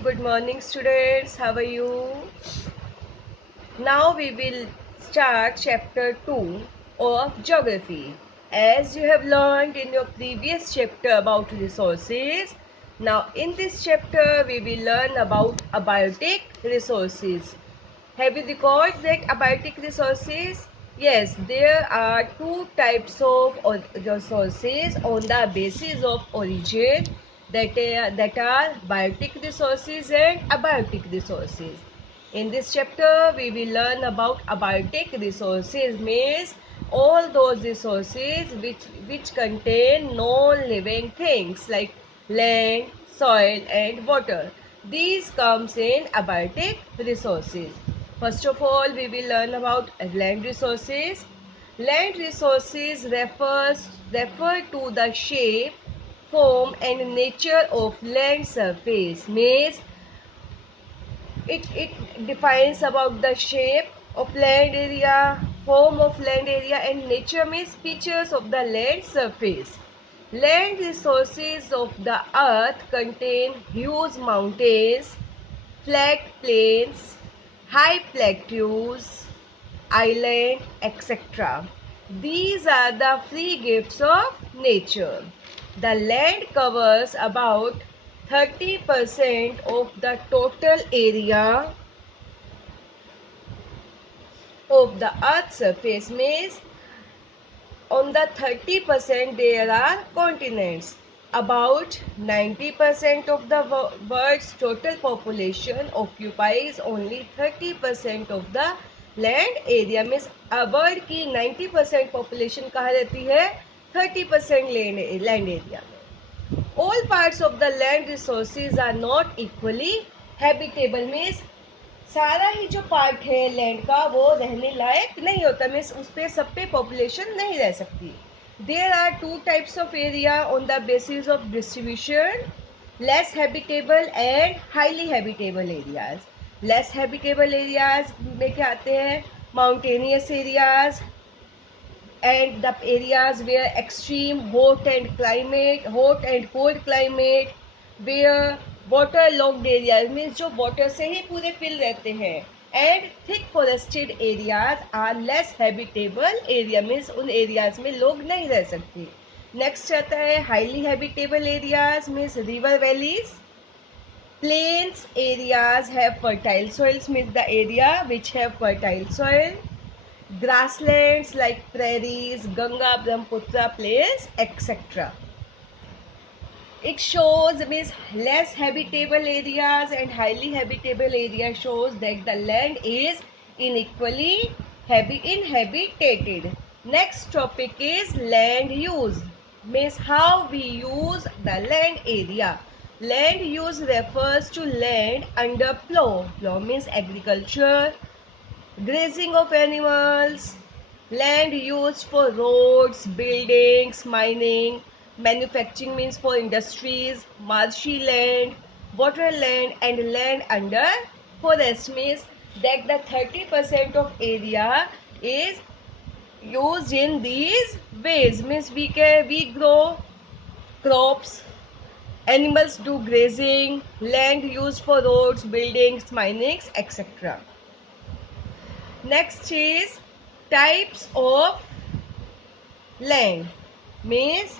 Good morning, students. How are you? Now we will start chapter 2 of geography. As you have learned in your previous chapter about resources, now in this chapter we will learn about abiotic resources. Have you recorded that abiotic resources? Yes, there are two types of resources on the basis of origin that are biotic resources and abiotic resources. In this chapter, we will learn about abiotic resources, means all those resources which contain non-living things like land, soil and water. These comes in abiotic resources. First of all, we will learn about land resources. Land resources refer to the shape, form and nature of land surface. Means it defines about the shape of land area, form of land area and nature means features of the land surface. Land resources of the earth contain huge mountains, flat plains, high plateaus, island, etc. These are the free gifts of nature. The land covers about 30% of the total area of the earth's surface. Means on the 30% there are continents. About 90% of the world's total population occupies only 30% of the land area. Means world की 90% population कहाँ रहती है? 30% land area में. All parts of the land resources are not equally habitable. Means सारा ही जो part है land का वो रहने लायक नहीं होता. मीन्स उस पे सब पे पॉपुलेशन नहीं रह सकती. There are two types of area on the basis of distribution, less habitable and highly habitable areas. Less habitable areas में क्या आते हैं? Mountainous areas and the areas where extreme hot and cold climate, where waterlogged areas means जो water से ही पूरे fill रहते हैं, and thick forested areas are less habitable area means उन areas में लोग नहीं रह सकते. Next आता है highly habitable areas means river valleys. Plains areas have fertile soils means the area which have fertile soil. Grasslands like prairies, Ganga, Brahmaputra plains, etc. It shows means less habitable areas and highly habitable area shows that the land is unequally inhabited. Next topic is land use. Means how we use the land area. Land use refers to land under plough. Plough means agriculture, grazing of animals, land used for roads, buildings, mining, manufacturing means for industries, marshy land, water land and land under forest means that the 30% of area is used in these ways. Means we grow crops, animals do grazing, land used for roads, buildings, mining, etc. Next is types of land. Means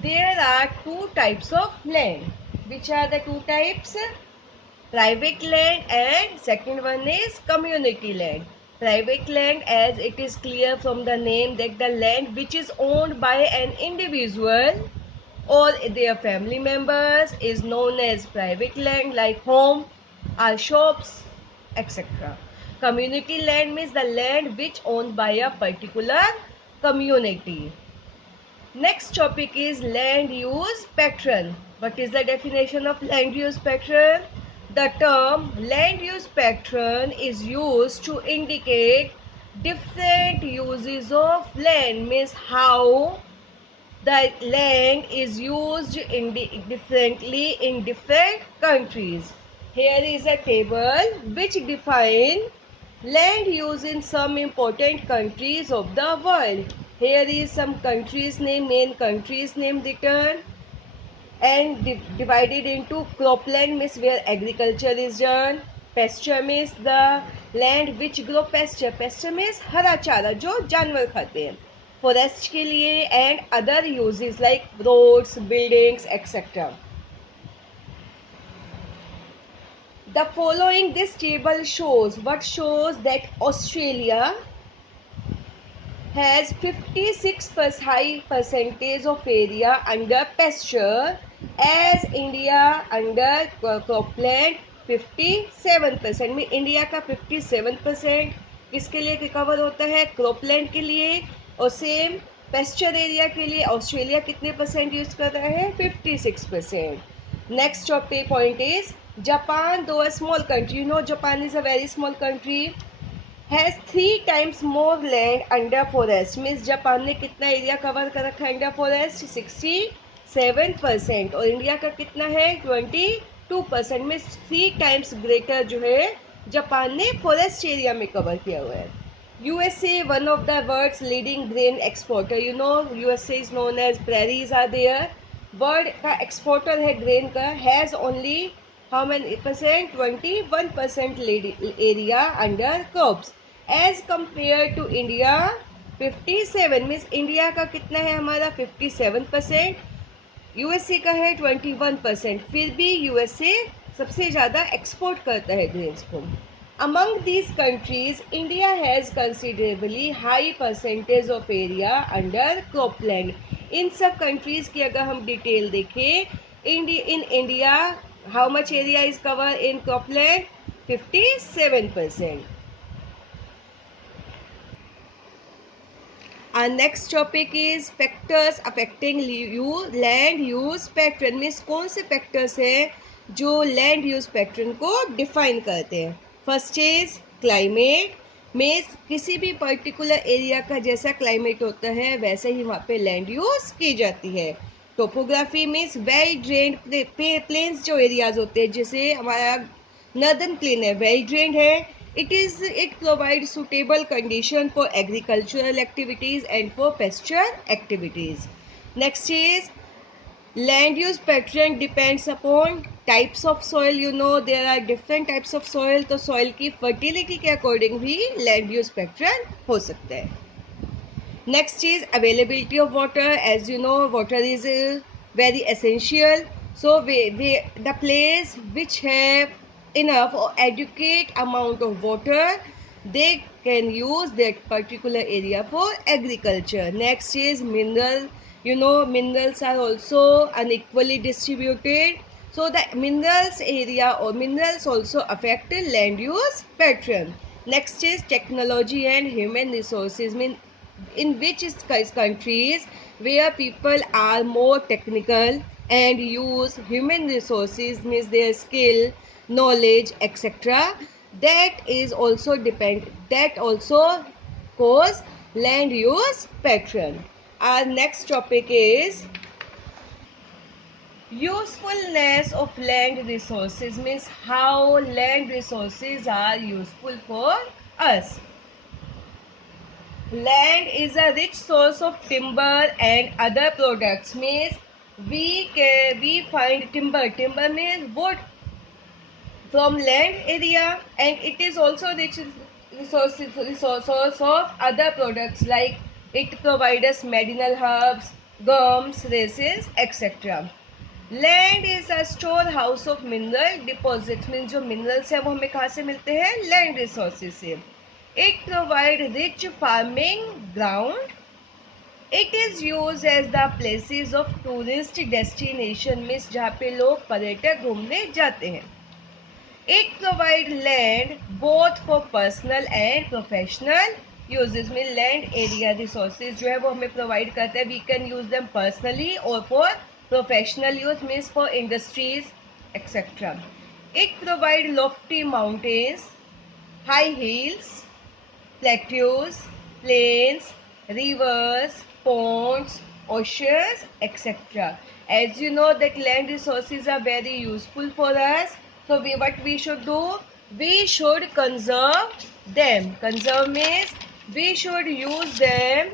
there are two types of land. Which are the two types? Private land and second one is community land. Private land, as it is clear from the name, that the land which is owned by an individual or their family members is known as private land, like home, our shops, etc. Community land means the land which owned by a particular community. Next topic is land use pattern. What is the definition of land use pattern? The term land use pattern is used to indicate different uses of land. Means how the land is used differently in different countries. Here is a table which defines land use in some important countries of the world. Here is some countries name, main countries name written, and divided into cropland means where agriculture is done, pasture means the land which grow pasture, pasture means हरा चारा जो जानवर खाते हैं, forest के लिए, and other uses like roads, buildings, etc. The following this table shows that Australia has 56% high percentage of area under pasture as India under cropland 57% में India का 57% किसके लिए कवर होता है, cropland के लिए, और सेम पेस्चर एरिया के लिए ऑस्ट्रेलिया कितने परसेंट यूज कर रहा है, 56%. Next topic point is Japan, दो small country, you know Japan is a very small country, has 3 times more land under forest. Means Japan ने कितना एरिया कवर कर रखा है अंडर फॉरेस्ट, 67%, और इंडिया का कितना है 22%. मीन्स 3 times ग्रेटर जो है जापान ने फॉरेस्ट एरिया में कवर किया हुआ है. USA, one of the world's leading grain exporter. You know USA is known as prairies are there. World का एक्सपोर्टर है ग्रेन का, has only how many percent, 21% area under crops as compared to India 57. Means India का कितना है हमारा 57%, USA का है 21%. फिर भी यूएसए सबसे ज़्यादा एक्सपोर्ट करता है ग्रेन्स को. Among these countries India has considerably high percentage of area under cropland. इन सब कंट्रीज की अगर हम डिटेल देखें, in India how much area is cover in cropland, 57%. Our next topic is factors affecting land use pattern. Means कौन से factors हैं जो लैंड यूज पैटर्न को डिफाइन करते हैं. First is climate. मीन्स किसी भी पर्टिकुलर एरिया का जैसा क्लाइमेट होता है वैसे ही वहाँ पे लैंड यूज की जाती है. Topography means well drained plains जो एरियाज होते हैं, जैसे हमारा नर्दर्न प्लेन है, वेल ड्रेन्ड है. It provides suitable condition for agricultural activities and for pasture activities. Next is land use pattern depends upon types of soil. You know there are different types of soil, तो soil की fertility के according भी land use pattern हो सकता है. Next is availability of water. As you know, water is very essential. So the place which have enough or adequate amount of water, they can use that particular area for agriculture. Next is mineral. You know minerals are also unequally distributed. So the minerals area or minerals also affect land use pattern. Next is technology and human resources. Mean in which countries where people are more technical and use human resources, means their skill, knowledge, etc., that is also that also cause land use pattern. Our next topic is usefulness of land resources. Means how land resources are useful for us. Land is a rich source of timber and other products. Means we find timber. Timber means wood from land area, and it is also rich resource of other products like it provides us medicinal herbs, gums, resins, etc. Land is a store house of mineral deposit. Mean जो minerals है वो हमें कहाँ से मिलते हैं, land resources से. It provides rich farming ground. It is used as the places of tourist destination, means जहाँ पे लोग पर्यटक घूमने जाते हैं. It provides land both for personal and professional uses. में land area resources जो है वो हमें provide करता है. We can use them personally or for professional use, means for industries, etc. It provides lofty mountains, high hills, plateaus, plains, rivers, ponds, oceans, etc. As you know that land resources are very useful for us. So what we should do? We should conserve them. Conserve means we should use them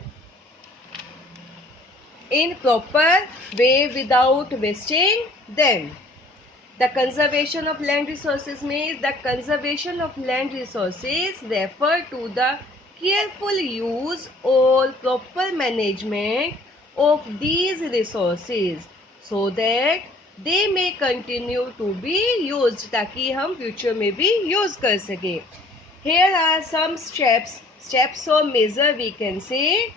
in proper way without wasting them. The conservation of land resources means the conservation of land resources refer to the careful use or proper management of these resources so that they may continue to be used, ताकि हम future में भी use कर सके. Here are some steps or measure we can say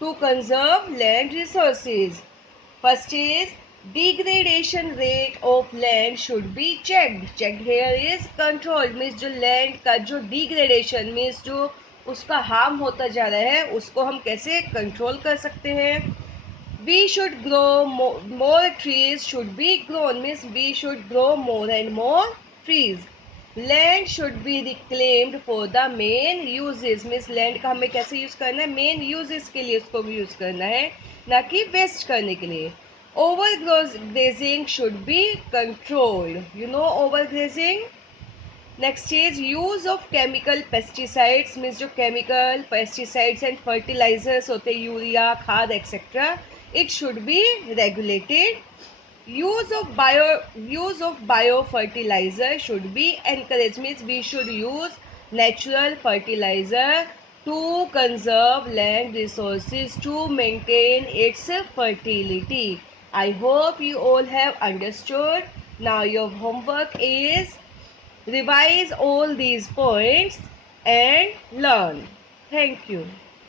to conserve land resources. First is degradation rate of land should be checked. Checked here is controlled, means जो land का जो degradation means जो उसका harm होता जा रहा है उसको हम कैसे control कर सकते हैं. We should grow more trees should be grown, means we should grow more and more trees. Land should be reclaimed for the main uses, means land का हमें कैसे यूज करना है, मेन यूजेस के लिए उसको यूज करना है, ना कि वेस्ट करने के लिए. Overgrazing should be controlled. You know overgrazing. Next is use of chemical pesticides, means जो chemical pesticides and fertilizers होते हैं, यूरिया, खाद etc. It should be regulated. Use of biofertilizer should be encouraged, means we should use natural fertilizer to conserve land resources to maintain its fertility. I hope you all have understood. Now your homework is revise all these points and learn. Thank you.